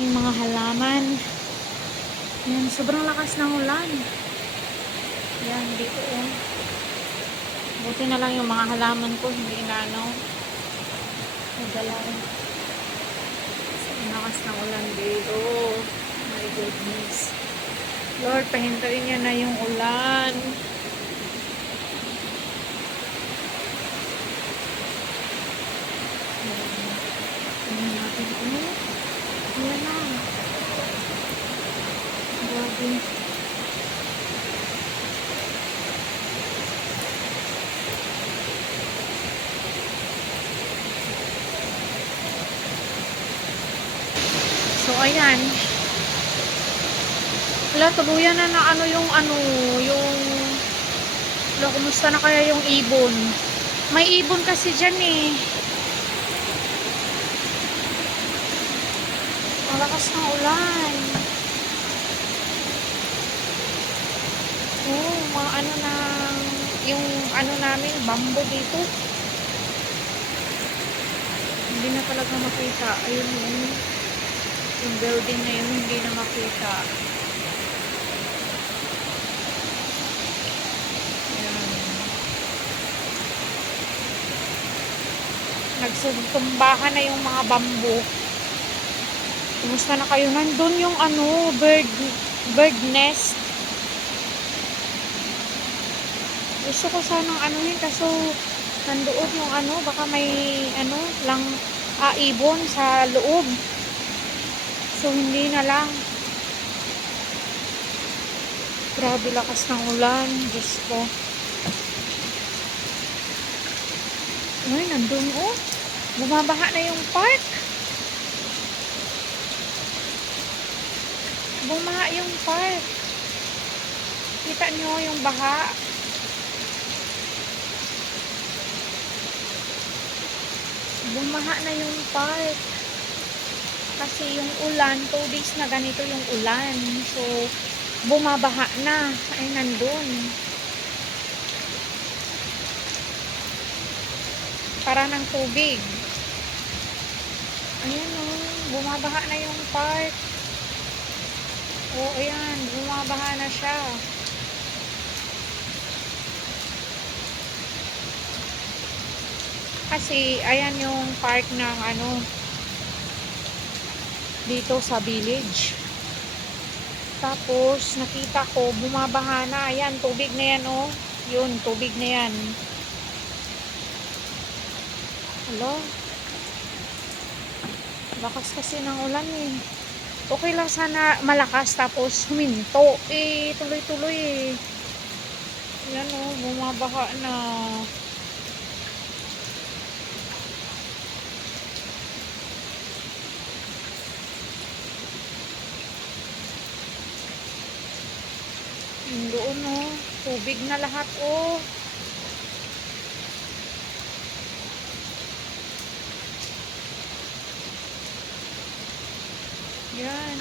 Yung mga halaman. Yan, sobrang lakas ng ulan. Yan, dito oh. Buti na lang yung mga halaman ko, hindi na ano. Nagalaw. Ang lakas ng ulan dito. My goodness. Lord, pahintayin niya na yung ulan. Tingnan natin. Ayan na. Grabe. So, ayan. Wala, tuluyan na yung wala, kumusta na kaya yung ibon? May ibon kasi dyan eh. Ang lakas ng ulan. Oh, mga ano na, yung ano namin, bamboo dito. Hindi na talaga makita. Ayun yung building na yun, hindi na makita. Nagsutumbahan na yung mga bamboo. Kumusta na kayo? Nandun yung ano, bird nest. Gusto ko sanang anuhin, kaso nandoon yung ano, baka may ano, lang ibon sa loob. So, hindi na lang. Grabe lakas ng ulan. Diyos ko. Ay, nandun oh. Bumabaha na yung park. Bumaha yung park. Kita nyo yung baha. Bumaha na yung park. Kasi yung ulan, 2 days na ganito yung ulan. So, bumabaha na. Ay, nandun. Para ng tubig. Ayan o, bumabaha na yung park. O, ayan, bumabaha na siya. Kasi, ayan yung park ng ano, dito sa village. Tapos, nakita ko, bumabaha na. Ayan, tubig na yan o. Yun, tubig na yan. Hello? Lakas kasi ng ulan eh. Okay lang sana malakas tapos huminto. Eh, tuloy-tuloy eh. Yan o, bumabaha na. Doon o, tubig na lahat o. Yan.